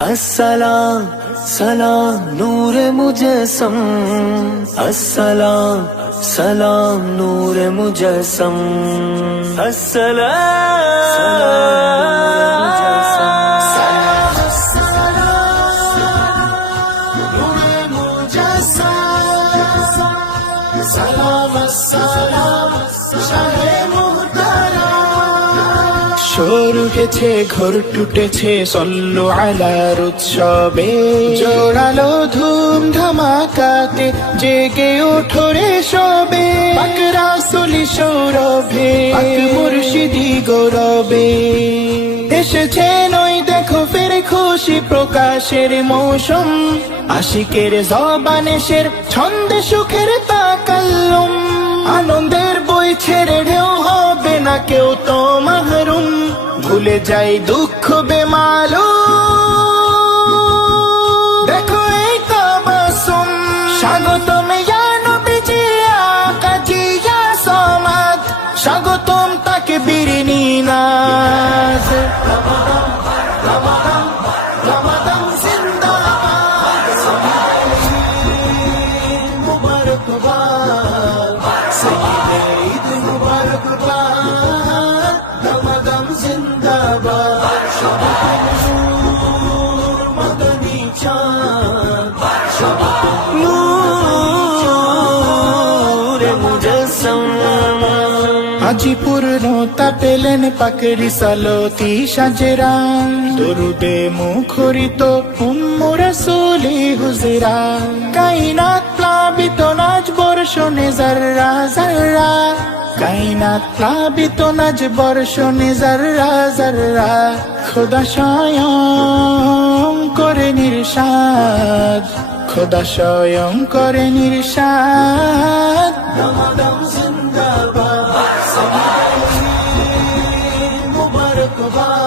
अस्सलाम सलाम नूर मुजस्सम, अस्सलाम सलाम नूर मुजस्सम, अस्सलाम सलाम नूर मुजस्सम, सलाम सलाम शाहे শোর উঠেছে ঘর টুটেছে সল্লু আলার উৎসবে, জোড়ালো ধুম ধামাকাতে জেগে ওঠরে সবে, পাক রাসূলি সৌরভে পাক মুর্শিদি গৌরবে, এসেছেন ওই দেখো ফের খুশি প্রকাশের মৌসুম, আশিকের জবানে শের ছন্দে সুখের তাকাল্লুম, আনন্দের বই ছেড়ে ঢেউ হবে না কেউ তো মাহরুম, ভুলে যাই দুঃখ বেমালুম, দেখো এই তাবাসসুম, স্বাগতম ইয়া নবীজি আকা জি ইয়া সামাদ, স্বাগতম তাকবীর নিনাদ, রমাদান রমাদান জিন্দাবাদ, মুবারকবাদ, সঈদে ঈদ মুবারকবাদ, রমাদান জিন্দাবাদ, নূর মদনী চাঁদ, নূরে মুজস্সম, আজি পূর্ণতা পেলেন পাক রিসালতি সাজেরা, দরুদে মুখরিত উম্মে রাসূলি হুজরা, কায়নাত প্লাবিত নাচ বর্ষণে যাররা যাররা, কায়নাত প্লাবিত নাচ বর্ষণে যাররা যাররা, খোদা স্বয়ং করে নির্শাদ, খোদা স্বয়ং করে নির্শাদ, রমাদান জিন্দাবাদ, মুবারকবাদ।